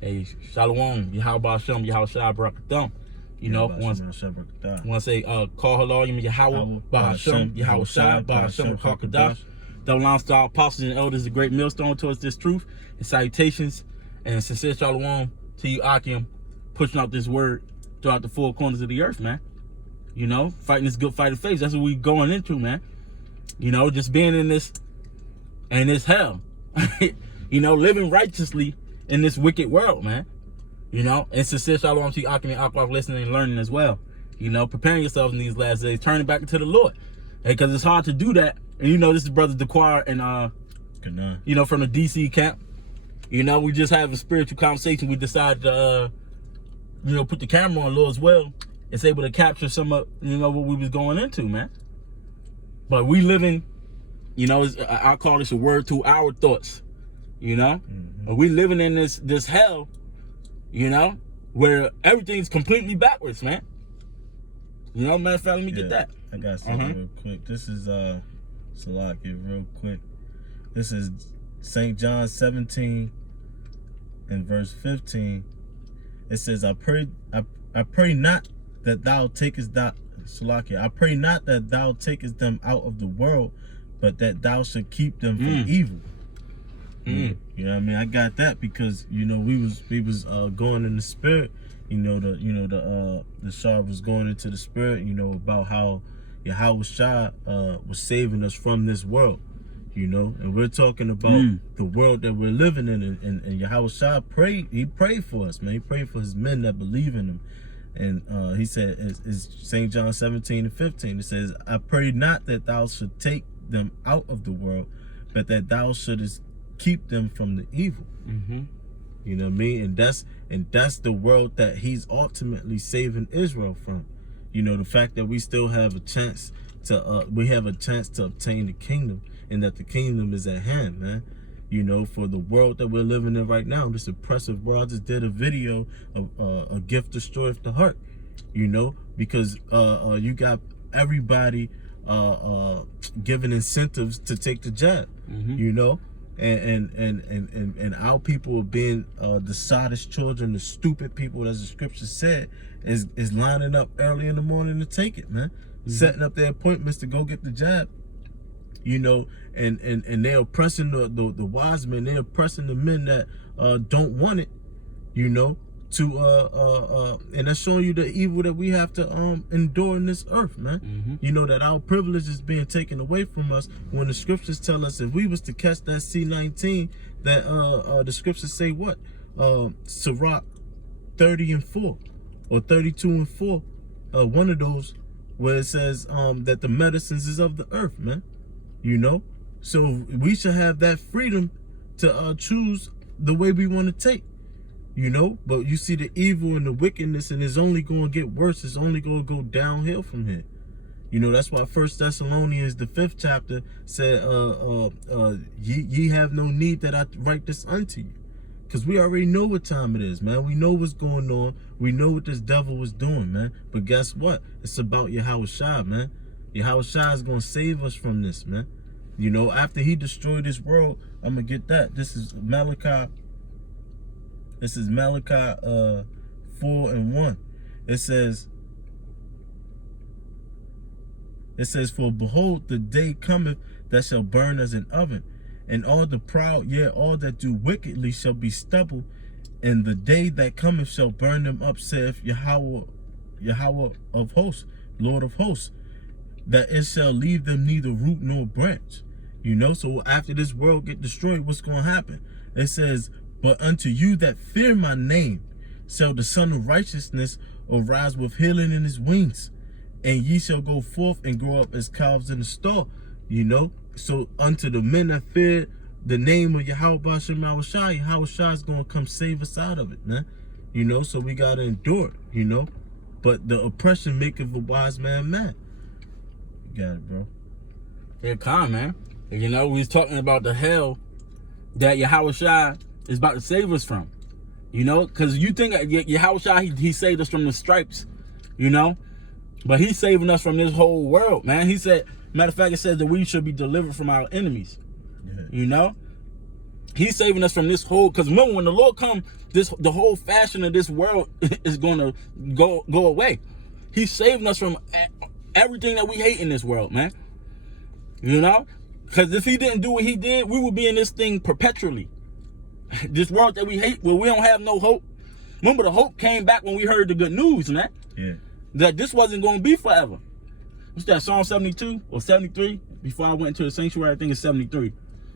Hey, Shalom, Yahweh Shem, Yahweh Shai Barakadam. You know, want to say, call halal, Yahweh Bahashem, Yahweh Shai, Bahashem, Hakadash. Double lines to our apostles and elders, a great millstone towards this truth. And salutations and sincere Shalom to you, Akim, pushing out this word throughout the four corners of the earth, man. You know, fighting this good fight of faith. That's what we going into, man. You know, just being in this hell. You know, living righteously in this wicked world, man. You know, and sincere Shalom to you, Akim and Akwaf, listening and learning as well. You know, preparing yourselves in these last days, turning back into the Lord. Because it's hard to do that. And you know, this is Brother Dequar and you know, from the DC camp. You know, we just have a spiritual conversation. We decided to you know, put the camera on low as well. It's able to capture some of, you know, what we was going into, man. But we living, you know, I call this a word to our thoughts, you know. But we living in this hell, you know, where everything's completely backwards, man. You know, matter of fact, let me get that. I got something real quick. This is Salaki, real quick. This is St. John 17 and verse 15. It says, I pray not that thou takest that, Salaki, I pray not that thou takest them out of the world, but that thou should keep them from evil. You know what I mean? I got that because, you know, we was going in the spirit. The Shah was going into the spirit, you know, about how Yahweh Shah was saving us from this world, you know, and we're talking about the world that we're living in, and Yahweh Shah prayed for us, man. He prayed for his men that believe in him. And he said, it's St. John 17 and 15, it says, I pray not that thou should take them out of the world, but that thou shouldest keep them from the evil. You know what I mean? And that's the world that he's ultimately saving Israel from. You know, the fact that we still have a chance to obtain the kingdom, and that the kingdom is at hand, man. You know, for the world that we're living in right now, this oppressive world. I just did a video of a gift destroyeth the heart, you know, because you got everybody giving incentives to take the jab, you know, and our people are being the soddest children, the stupid people, as the scripture said, is lining up early in the morning to take it, man, setting up their appointments to go get the jab. You know, and they're oppressing the wise men. They're oppressing the men that don't want it, you know, and that's showing you the evil that we have to endure in this earth, man. You know, that our privilege is being taken away from us when the scriptures tell us if we was to catch that C-19, that the scriptures say what? Sirach 30 and 4 or 32 and 4, one of those, where it says that the medicines is of the earth, man. You know, so we should have that freedom to choose the way we want to take, you know. But you see the evil and the wickedness, and it's only going to get worse. It's only going to go downhill from here. You know, that's why 1 Thessalonians, the 5th chapter, said, ye have no need that I write this unto you. Because we already know what time it is, man. We know what's going on. We know what this devil was doing, man. But guess what? It's about Yahweh Shai, man. Yahweh Shai is going to save us from this, man. You know, after he destroyed this world, I'm going to get that. This is Malachi. This is Malachi 4 and 1. It says, for behold, the day cometh that shall burn as an oven, and all the proud, yea, all that do wickedly shall be stubble, and the day that cometh shall burn them up, saith Yahweh of hosts, Lord of hosts, that it shall leave them neither root nor branch. You know, so after this world get destroyed, what's going to happen? It says, but unto you that fear my name shall the Son of Righteousness arise with healing in his wings, and ye shall go forth and grow up as calves in the stall. You know, so unto the men that fear the name of Yahweh Shai, Yahweh Shai is going to come save us out of it, man. You know, so we got to endure it, you know. But the oppression maketh a wise man mad. You got it, bro. Yeah, calm, man. You know, we was talking about the hell that Yahweh Shai is about to save us from. You know, because you think Yahweh Shai, he saved us from the stripes, you know. But he's saving us from this whole world, man. He said, matter of fact, it says that we should be delivered from our enemies. You know, He's saving us from this whole, because remember when the Lord comes, the whole fashion of this world is going to go away. He's saving us from everything that we hate in this world, man. You know? Because if he didn't do what he did, we would be in this thing perpetually. This world that we hate, where we don't have no hope. Remember, the hope came back when we heard the good news, man. Yeah. That this wasn't going to be forever. What's that, Psalm 72 or 73? Before I went into the sanctuary, I think it's 73.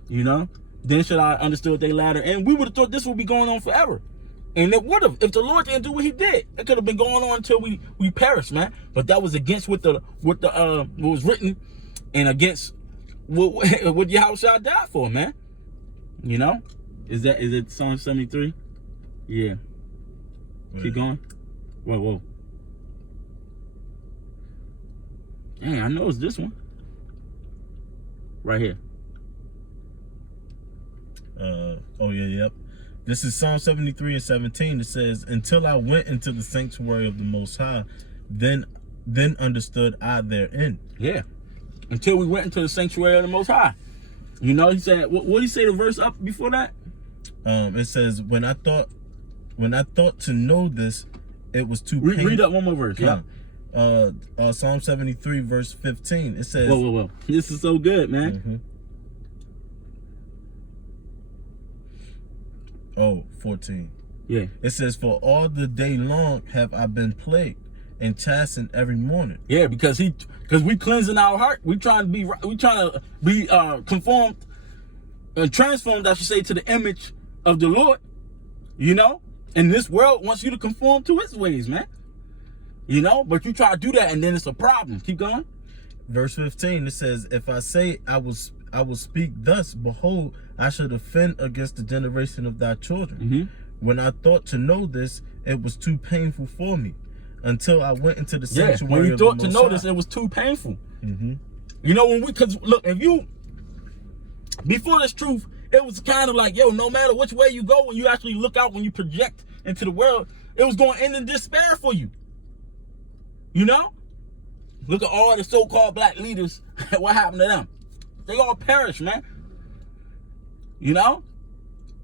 You know? Then should I understood they ladder. And we would have thought this would be going on forever. And it would have. If the Lord didn't do what he did, it could have been going on until we perished, man. But that was against what was written and against what Yahushua died for, man. You know? Is it Psalm 73? Yeah. Wait. Keep going. Whoa. Dang, I know it's this one. Right here. Yep. This is Psalm 73 and 17. It says, until I went into the sanctuary of the Most High, then understood I therein. Yeah. Until we went into the sanctuary of the Most High. You know, he said, what did he say the verse up before that? It says, when I thought to know this, it was too painful. Read up one more verse. Yeah. Psalm 73 verse 15. It says, Whoa. This is so good, man. Mm-hmm. 14. Yeah. It says, for all the day long have I been plagued and chastened every morning. Yeah, because we cleansing our heart. We trying to be conformed and transformed, I should say, to the image of the Lord. You know? And this world wants you to conform to its ways, man. You know? But you try to do that and then it's a problem. Keep going. Verse 15, it says, if I say I will speak thus, behold, I should offend against the generation of thy children. Mm-hmm. When I thought to know this, it was too painful for me, until I went into the sanctuary. When you thought to know this, it was too painful. Mm-hmm. You know, because look, before this truth, it was kind of like, no matter which way you go, when you actually look out, when you project into the world, it was going to end in despair for you. You know? Look at all the so-called black leaders. What happened to them? They all perished, man. You know?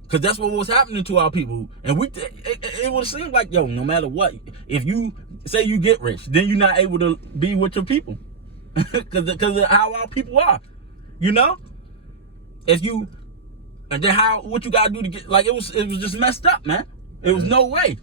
Because that's what was happening to our people. And it would seem like, no matter what, if you say you get rich, then you're not able to be with your people. Because of how our people are. You know? And then what you got to do to get, like, it was just messed up, man. It was no way.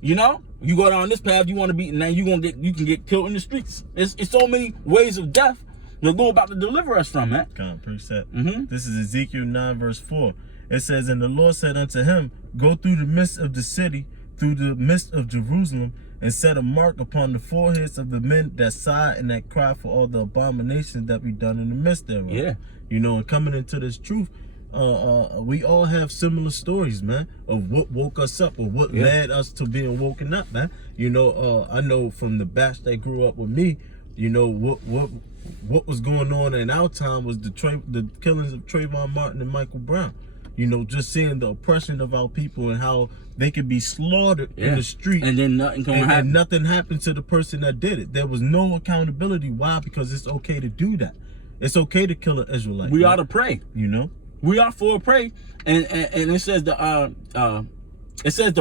You know? You go down this path, you want to be, now you can get killed in the streets. It's so many ways of death the Lord about to deliver us from, man. Come on, precept. Mm-hmm. This is Ezekiel 9 verse 4. It says, and the Lord said unto him, go through the midst of the city, through the midst of Jerusalem, and set a mark upon the foreheads of the men that sigh and that cry for all the abominations that be done in the midst thereof. Yeah. You know, and coming into this truth, we all have similar stories, man, of what woke us up or what led us to being woken up, man. You know, I know from the batch that grew up with me, you know, what was going on in our time was the killings of Trayvon Martin and Michael Brown. You know, just seeing the oppression of our people and how they could be slaughtered in the street. And then nothing gonna happen. And nothing happened to the person that did it. There was no accountability. Why? Because it's okay to do that. It's okay to kill an Israelite. We ought to pray. You know? We are for a prey. And it says the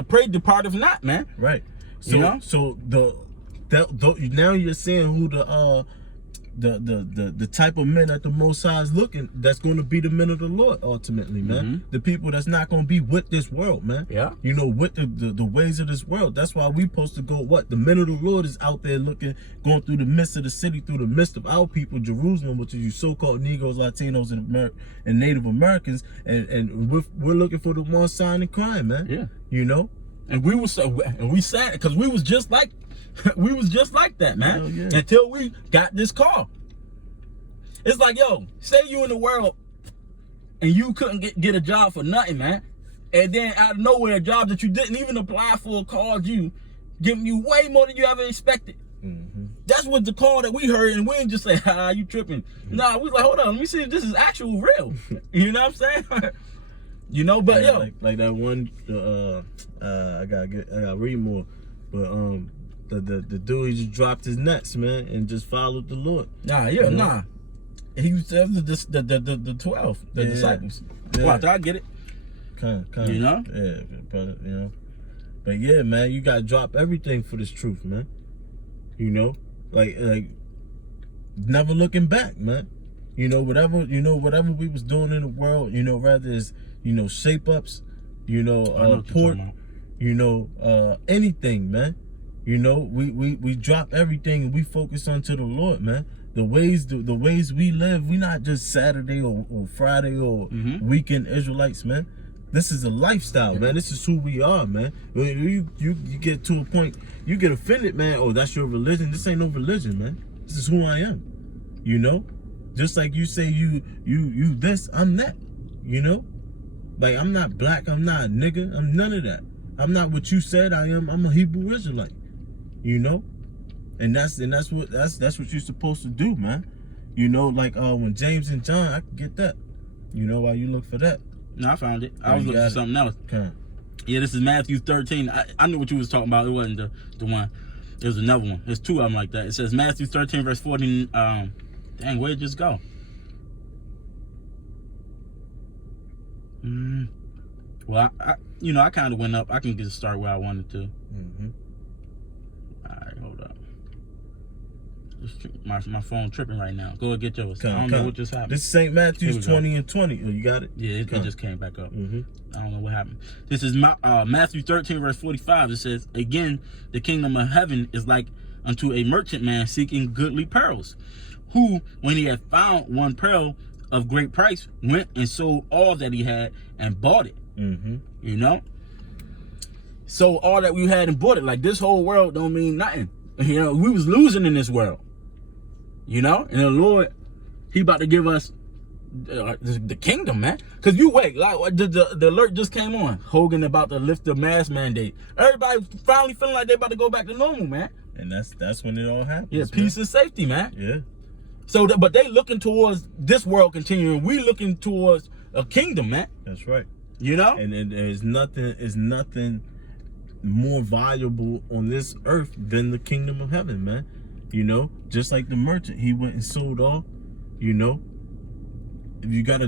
prey departeth not, man. Right. So you know? So now you're seeing who the type of men that the Most High is looking, that's going to be the men of the Lord ultimately, man. Mm-hmm. The people that's not going to be with this world, man. Yeah. You know, with the ways of this world. That's why we supposed to go, the men of the Lord is out there going through the midst of the city, through the midst of our people, Jerusalem, which is you so-called Negroes, Latinos, and Native Americans, and we're looking for the one sign and crime, man. Yeah. You know? And we said, because we was just like that, man. Oh, yeah. Until we got this call. It's like, say you in the world and you couldn't get a job for nothing, man. And then out of nowhere, a job that you didn't even apply for called you, giving you way more than you ever expected. Mm-hmm. That's what the call that we heard, and we didn't just say, you tripping. Mm-hmm. Nah, we like, hold on, let me see if this is actual real. You know what I'm saying? You know, but like that one, I gotta read more, but the dude, he just dropped his nuts, man, and just followed the Lord. He was the 12, the disciples. Yeah. Watch, I get it. You know? Yeah, brother, you know. But yeah, man, you gotta drop everything for this truth, man. You know? Like never looking back, man. You know, whatever we was doing in the world, you know, rather is, you know, shape ups, you know, port, you know, anything, man. You know, we drop everything and we focus onto the Lord, man. The ways we live, we not just Saturday or Friday or weekend Israelites, man. This is a lifestyle, man. This is who we are, man. You get to a point, you get offended, man. Oh, that's your religion. This ain't no religion, man. This is who I am. You know? Just like you say you this, I'm that. You know? Like, I'm not black, I'm not a nigga, I'm none of that. I'm not what you said I am. I'm a Hebrew Israelite. You know? And that's what you're supposed to do, man. You know, like when James and John, I can get that. You know, while you look for that. No, I found it. I was looking for something else. Okay. Yeah, this is Matthew 13. I knew what you was talking about. It wasn't the one. It was another one. There's two of them like that. It says Matthew 13, verse 14. Dang, where'd it just go? Well, I kind of went up. I can just start where I wanted to. All right, hold up. My phone tripping right now. Go and get yours. I don't know what just happened. This is St. Matthew's 20 and 20. Oh, you got it? Yeah, it just came back up. I don't know what happened. This is Matthew 13, verse 45. It says, again, the kingdom of heaven is like unto a merchant man seeking goodly pearls, who, when he had found one pearl of great price, went and sold all that he had and bought it. You know? So all that we had and bought it. Like, this whole world don't mean nothing. You know, we was losing in this world. You know? And the Lord, he about to give us the kingdom, man. Because you wait, like the alert just came on. Hogan about to lift the mask mandate. Everybody finally feeling like they about to go back to normal, man. And that's when it all happens. Yeah, peace and safety, man. Yeah. So, but they looking towards this world continuing. We looking towards a kingdom, man. That's right. You know? And there's nothing more valuable on this earth than the kingdom of heaven, man. You know, just like the merchant, he went and sold all. You know, you gotta.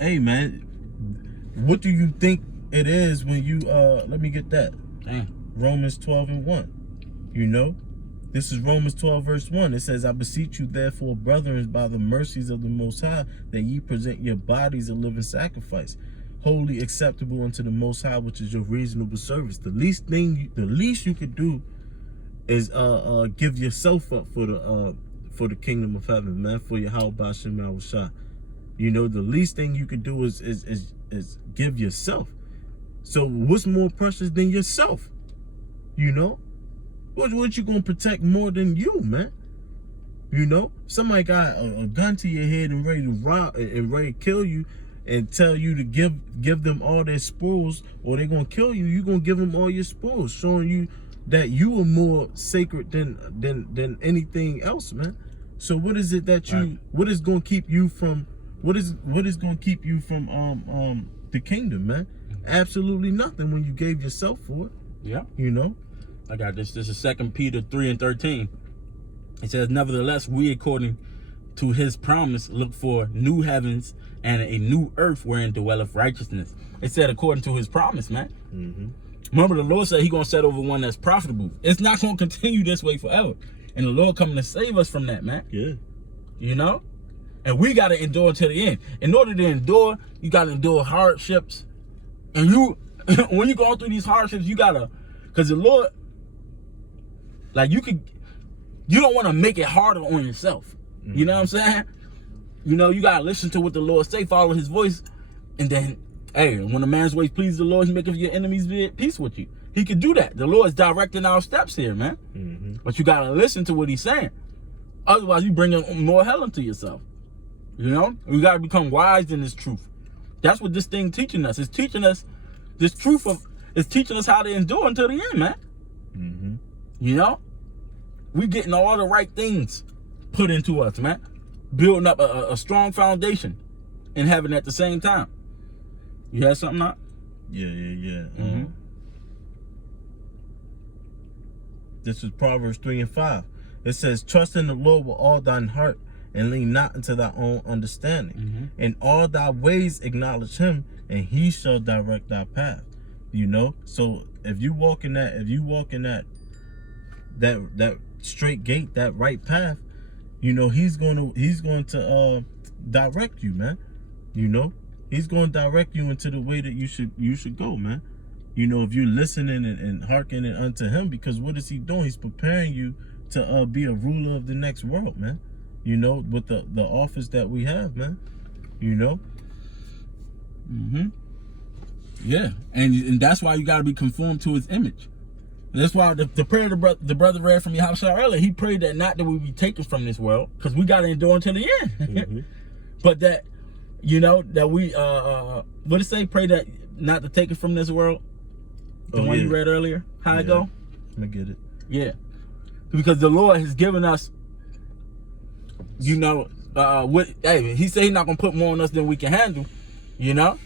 Hey, man, what do you think it is when you let me get that. Damn. Romans 12 and 1. You know, this is Romans 12 verse 1. It says, I beseech you therefore, brethren, by the mercies of the Most High, that ye present your bodies a living sacrifice, wholly acceptable unto the Most High, which is your reasonable service. The least you could do is give yourself up for the kingdom of heaven, man, for your Yahweh Shem Yahushua. You know, the least thing you could do is give yourself. So what's more precious than yourself? You know, what you gonna protect more than you, man? You know, somebody got a gun to your head and ready to rob and ready to kill you, and tell you to give them all their spoils, or they're gonna kill you. You gonna give them all your spoils, showing you that you are more sacred than anything else, man. So what is it that you? Right. What is gonna keep you from? What is gonna keep you from the kingdom, man? Absolutely nothing when you gave yourself for it. Yeah. You know. I got this. This is 2 Peter 3 and 13. It says, nevertheless, we according to his promise look for new heavens and a new earth wherein dwelleth righteousness. It said according to his promise, man. Remember, the Lord said he gonna set over one that's profitable. It's not gonna continue this way forever. And the Lord coming to save us from that, man. Yeah. You know? And we gotta endure until the end. In order to endure, you gotta endure hardships. And you, when you go through these hardships, you gotta, because the Lord, like you don't want to make it harder on yourself. You know what I'm saying? You know, you gotta listen to what the Lord say, follow his voice, and then, hey, when a man's ways please the Lord, he maketh your enemies be at peace with you. He can do that. The Lord's directing our steps here, man. But you gotta listen to what he's saying. Otherwise, you bring more hell into yourself. You know? We gotta become wise in this truth. That's what this thing teaching us. It's teaching us this truth it's teaching us how to endure until the end, man. You know? We getting all the right things put into us, man. Building up a strong foundation in heaven at the same time. You had something up? Yeah. This is Proverbs 3 and 5. It says, trust in the Lord with all thine heart, and lean not into thy own understanding. In all thy ways acknowledge him, and he shall direct thy path. You know, so if you walk in that that straight gate, that right path, you know, he's going to direct you, man. You know, he's going to direct you into the way that you should go, man. You know, if you're listening and hearkening unto him, because what is he doing? He's preparing you to be a ruler of the next world, man. You know, with the office that we have, man. You know. Yeah, and that's why you got to be conformed to his image. That's why the prayer the brother read from Yahushua earlier, he prayed that not that we be taken from this world, because we got to endure until the end. But that, you know, that we, what did it say? Pray that not to take it from this world. The one you read earlier. How it go? I get it. Yeah. Because the Lord has given us, you know, hey, he said he's not going to put more on us than we can handle, you know?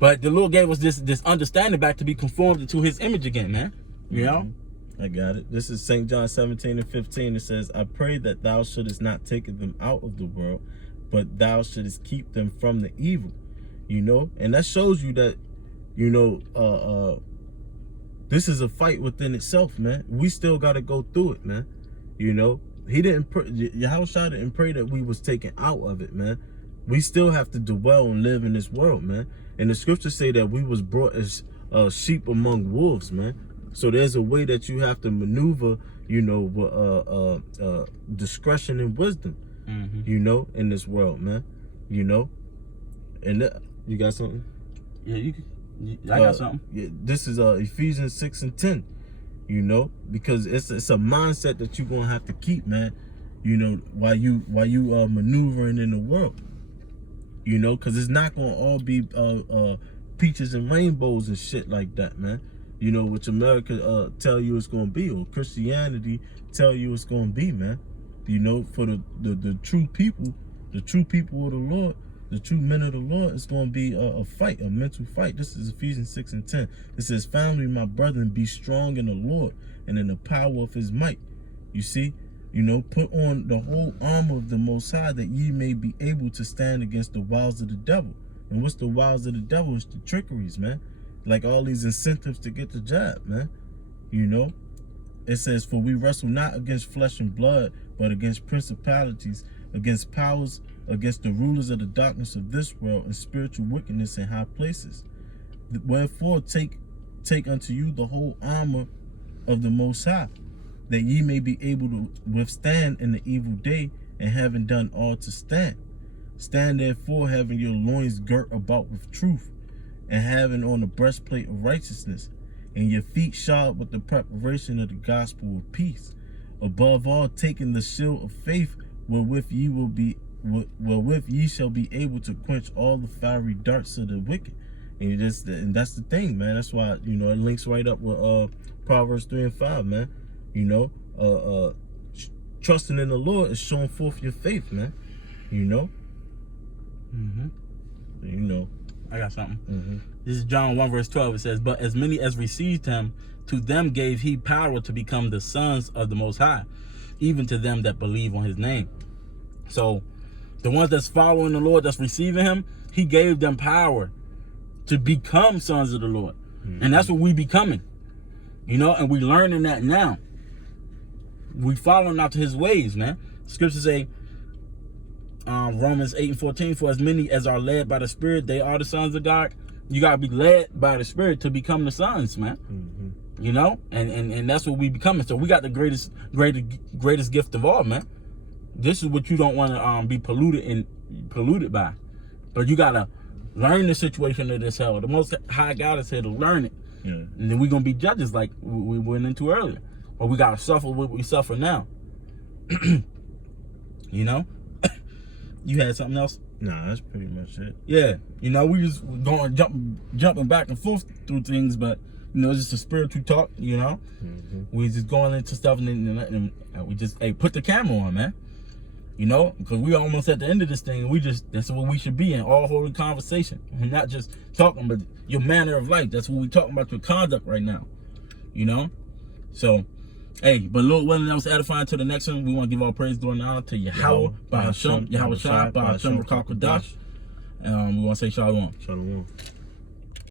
But the Lord gave us this understanding back to be conformed to his image again, man. You know? I got it. This is St. John 17:15. It says, I pray that thou shouldest not take them out of the world, but thou shouldest keep them from the evil. You know? And that shows you that, you know, this is a fight within itself, man. We still got to go through it, man. You know? He didn't pray, Yahushua didn't pray that we was taken out of it, man. We still have to dwell and live in this world, man. And the scriptures say that we was brought as sheep among wolves, man. So there's a way that you have to maneuver, you know, with discretion and wisdom, you know, in this world, man. You know, and you got something? Yeah, I got something. Yeah, this is Ephesians 6:10. You know, because it's a mindset that you're gonna have to keep, man. You know, while you maneuvering in the world. You know, because it's not gonna all be peaches and rainbows and shit like that, man. You know, which America tell you it's gonna be, or Christianity tell you it's gonna be, man. You know, for the true people of the Lord, the true men of the Lord, it's gonna be a fight, a mental fight. This is Ephesians 6:10. It says, finally, my brethren, be strong in the Lord and in the power of his might. You see? You know, put on the whole armor of the Most High, that ye may be able to stand against the wiles of the devil. And what's the wiles of the devil? It's the trickeries, man. Like all these incentives to get the job, man. You know, it says, for we wrestle not against flesh and blood, but against principalities, against powers, against the rulers of the darkness of this world, and spiritual wickedness in high places. Wherefore take unto you the whole armor of the Most High, that ye may be able to withstand in the evil day, and having done all to stand. Stand therefore, having your loins girt about with truth, and having on the breastplate of righteousness, and your feet shod with the preparation of the gospel of peace. Above all, taking the shield of faith, wherewith ye shall be able to quench all the fiery darts of the wicked. And that's the thing, man. That's why, you know, it links right up with Proverbs 3:5, man. You know, trusting in the Lord is showing forth your faith, man. You know? You know. I got something. This is John 1:12. It says, but as many as received him, to them gave he power to become the sons of the Most High, even to them that believe on his name. So the ones that's following the Lord, that's receiving him, he gave them power to become sons of the Lord. And that's what we becoming. You know, and we learning that now. We following after his ways, man. Scriptures say, Romans 8:14, for as many as are led by the Spirit, they are the sons of God. You gotta be led by the Spirit to become the sons, man. You know, and that's what we becoming. So we got the greatest gift of all, man. This is what you don't want to be polluted by. But you gotta learn the situation of this hell. The Most High God is here to learn it. And then we're gonna be judges like we went into earlier. Or we gotta suffer what we suffer now. You know? You had something else? Nah, that's pretty much it. Yeah. You know, we just going jumping back and forth through things, but you know, it's just a spiritual talk, you know? We just going into stuff and we just put the camera on, man. You know, because we almost at the end of this thing, and that's what we should be in, all holy conversation. And not just talking, but your manner of life. That's what we talking about, your conduct right now. You know? So Hey, but Lord willing, that was edifying. To the next one, we want to give all praise, glory, and honor to Yahweh, Bahashem, Yahweh Shai, Bahashem, Rakakadash. We want to say Shalom. Shalom.